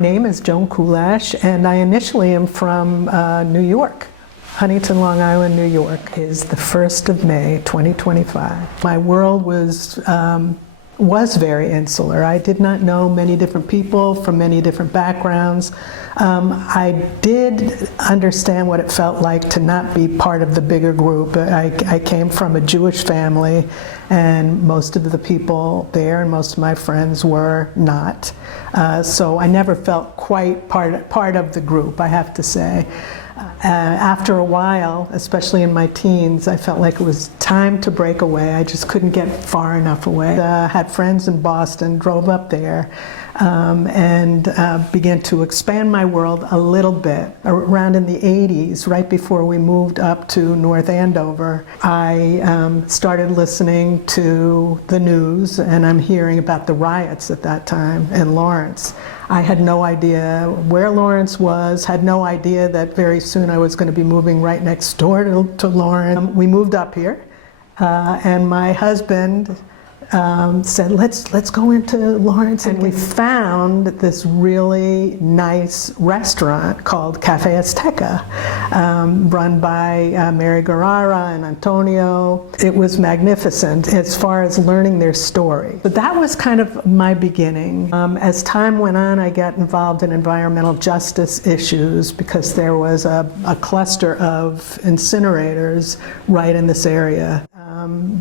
Name is Joan Kulash, and I initially am from New York. Huntington, Long Island, New York is the 1st of May, 2025. My world was very insular. I did not know many different people from many different backgrounds. I did understand what it felt like to not be part of the bigger group. I came from a Jewish family, and most of the people there and most of my friends were not. So I never felt quite part of the group, I have to say. After a while, especially in my teens, I felt like it was time to break away. I just couldn't get far enough away. Had friends in Boston, drove up there, and began to expand my world a little bit. Around in the 80s, right before we moved up to North Andover, I started listening to the news, and I'm hearing about the riots at that time in Lawrence. I had no idea where Lawrence was, had no idea that very soon I was going to be moving right next door to Lawrence. We moved up here, and my husband said, let's go into Lawrence, and we found this really nice restaurant called Cafe Azteca, run by Mary Guerrara and Antonio. It was magnificent as far as learning their story. But that was kind of my beginning. As time went on, I got involved in environmental justice issues because there was a cluster of incinerators right in this area.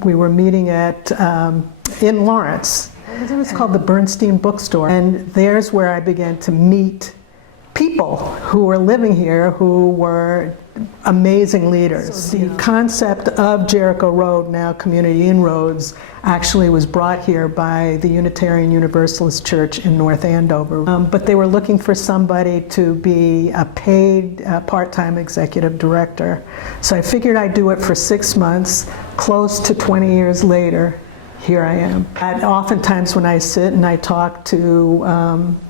We were meeting in Lawrence. It was called the Bernstein Bookstore, and there's where I began to meet people who were living here who were amazing leaders. So the concept of Jericho Road, now Community Inroads, actually was brought here by the Unitarian Universalist Church in North Andover. But they were looking for somebody to be a paid part-time executive director. So I figured I'd do it for 6 months. Close to 20 years later, here I am. And oftentimes when I sit and I talk to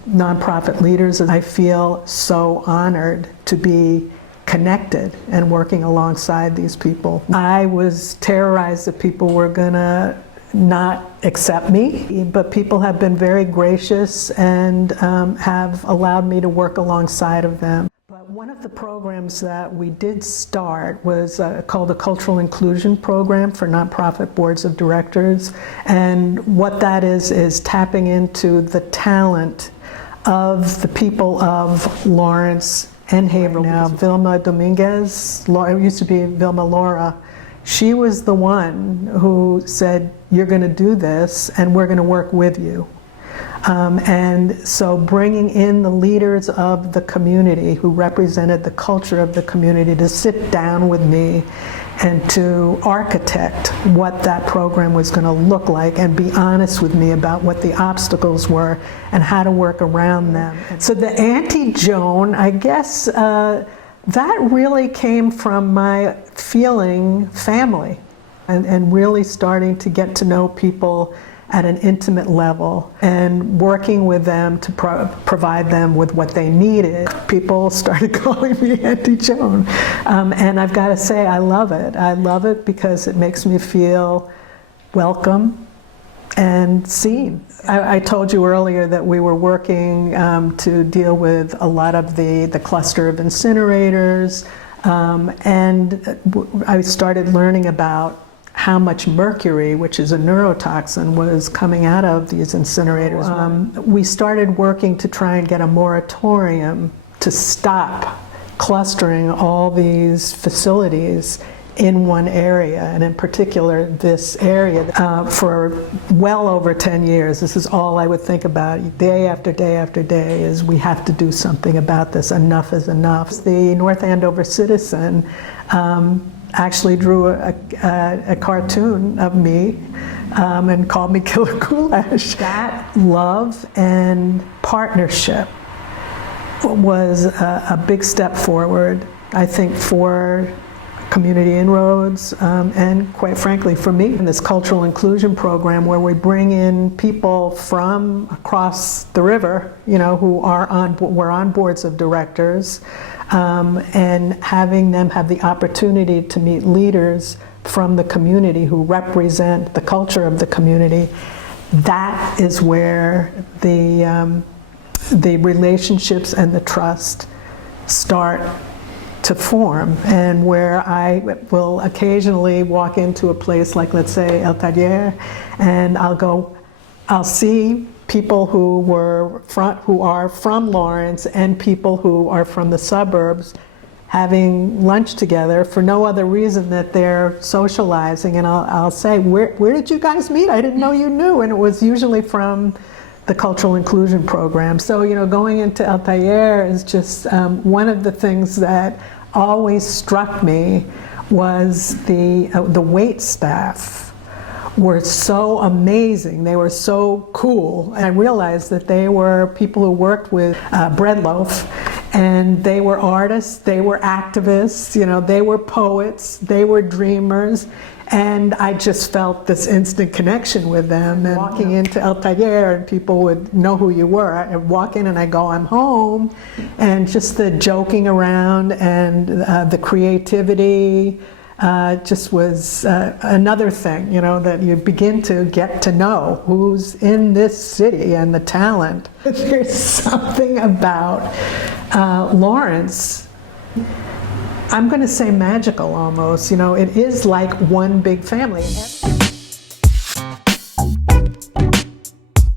nonprofit leaders, I feel so honored to be connected and working alongside these people. I was terrorized that people were gonna not accept me, but people have been very gracious and have allowed me to work alongside of them. But one of the programs that we did start was called a Cultural Inclusion Program for nonprofit boards of directors. And what that is tapping into the talent of the people of Lawrence and Haverhill. Now, Vilma Dominguez, it used to be Vilma Laura, she was the one who said, you're going to do this and we're going to work with you. And so bringing in the leaders of the community who represented the culture of the community to sit down with me and to architect what that program was going to look like and be honest with me about what the obstacles were and how to work around them. So the Auntie Joan, I guess that really came from my feeling family and really starting to get to know people at an intimate level and working with them to provide them with what they needed. People started calling me Auntie Joan. And I've got to say, I love it. I love it because it makes me feel welcome and seen. I told you earlier that we were working to deal with a lot of the cluster of incinerators, and I started learning about how much mercury, which is a neurotoxin, was coming out of these incinerators. We started working to try and get a moratorium to stop clustering all these facilities in one area, and in particular this area. For well over 10 years, this is all I would think about day after day after day, is we have to do something about this. Enough is enough. The North Andover Citizen actually drew a cartoon of me and called me Killer Kulash. That love and partnership was a big step forward, I think, for Community Inroads, and quite frankly for me, in this cultural inclusion program where we bring in people from across the river, who were on boards of directors, and having them have the opportunity to meet leaders from the community who represent the culture of the community. That is where the relationships and the trust start to form, and where I will occasionally walk into a place like, let's say, El Taller, and I'll see people who are from Lawrence and people who are from the suburbs having lunch together for no other reason that they're socializing, and I'll say, where did you guys meet? I didn't know you knew. And it was usually from the cultural inclusion program. So, going into El Taller is just one of the things that always struck me was the wait staff were so amazing. They were so cool. And I realized that they were people who worked with bread loaf, and they were artists, they were activists, they were poets, they were dreamers. And I just felt this instant connection with them. And walking into El Taller, and people would know who you were. I'd walk in and I go, I'm home. And just the joking around and the creativity just was another thing, that you begin to get to know who's in this city and the talent. There's something about Lawrence, I'm going to say magical almost, it is like one big family.